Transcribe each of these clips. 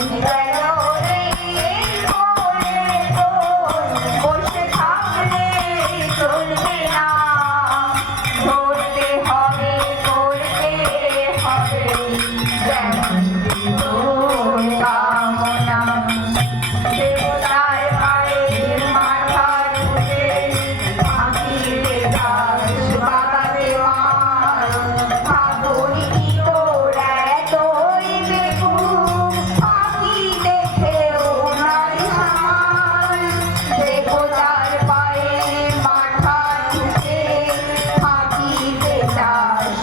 Thank you.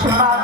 Bye.